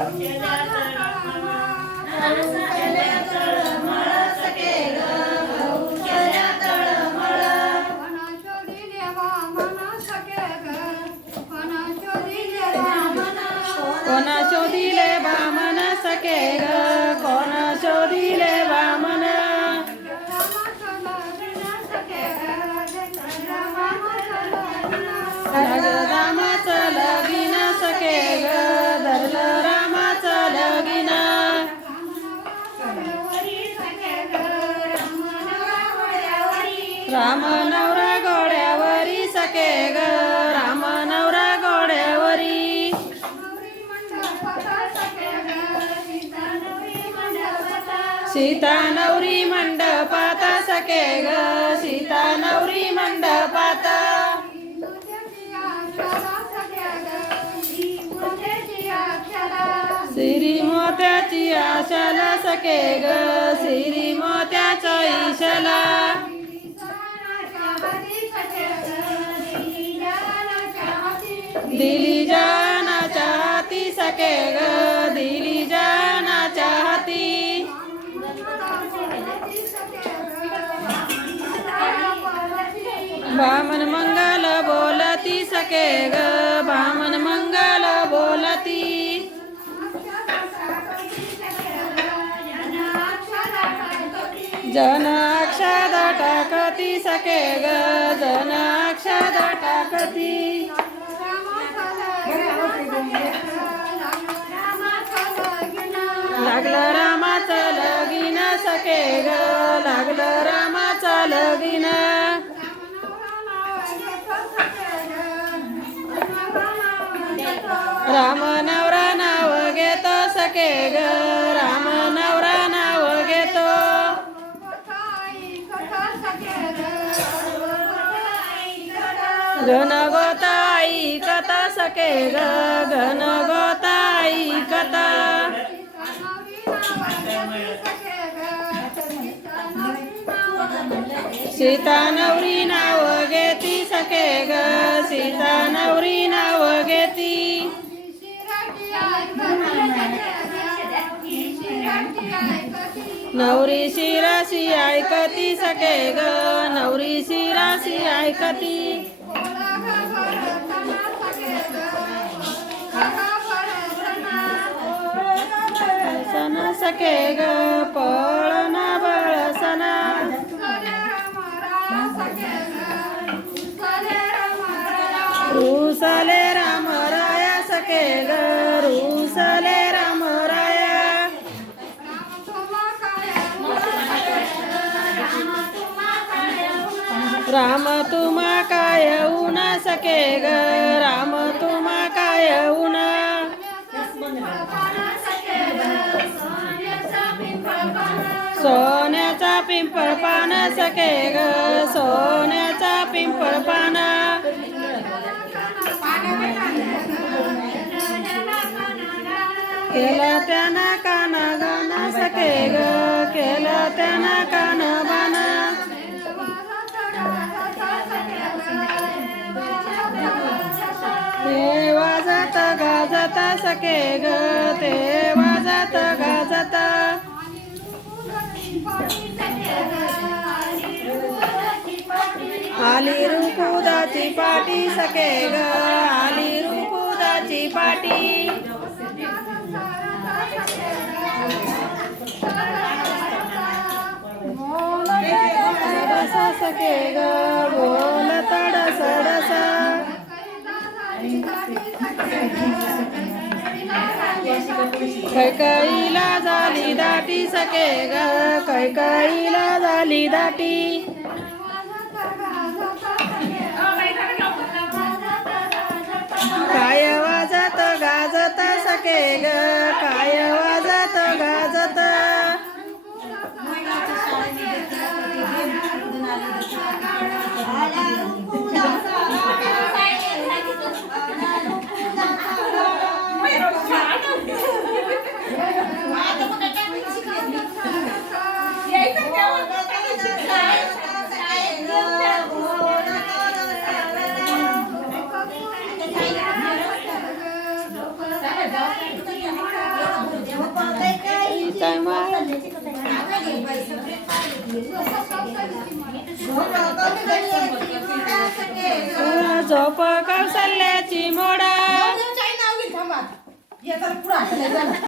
केल्या तळमळ भाऊ केल्या तळमळ सखे ग भाऊ केल्या तळमळ पण शोधिले वामन सखे ग पण शोधिले वामन कोण शोधिले बामन सखे ग कोण शोधिले बामन धरलं रामाचं लगीन सखे ग धरलं रामाचं लगीन राम नवरा घोड्यावरी सखे ग राम नवरा घोड्यावरी सीता नवरी मंडपात सखे ग सीता नवरी मंडपात सिरी मोत्याची आशाला सखे ग सिरी मोत्याच्या ईशाला दिली जानाच्या हाती सखे ग दिली जानाच्या हाती बामन मंगल बोलती सखे ग बामन मंगल बोलती जन अक्षद टाकती सखे ग जन अक्षद टाकती लागलं रामाचं लगीन सखे ग लागलं रामाचं लगीन राम नवरा नाव घेतो सखे ग राम नवरा नाव घेतो घन गोताई कथा सखे ग घन गोताई कथा सीता नवरी नाव घेती सखे ग सीता नवरी नाव घेती नवरी शिराशी ऐकती सखे ग नवरी शिराशी ऐकती सन सखे ग पळन बळसना रुसले राम राया सखे ग रुसले राम राया राम तुम्हा काय उना सखे ग राम तुम्हा काय उना सोन्याचा पिंपळ पान सखे ग सोन्याचा पिंपळ पान केलं त्यानं कान गान सखे ग केलं त्यानं कान बान ते वाजत गाजत सखे ग ते वाजत गाजत आली रुपुदाची पाटी सखे ग आली रुपुदाची पाटी सडसा सखे ग बोल तड सडसा कैकईला झाली दाटी सखे ग कैकईला झाली दाटी काय वाजत गाजत सखे ग काय वाजत गाजत झोप कौशल्याची मोड नाव घेईल थांबा. येताना पुढं हाताला जा.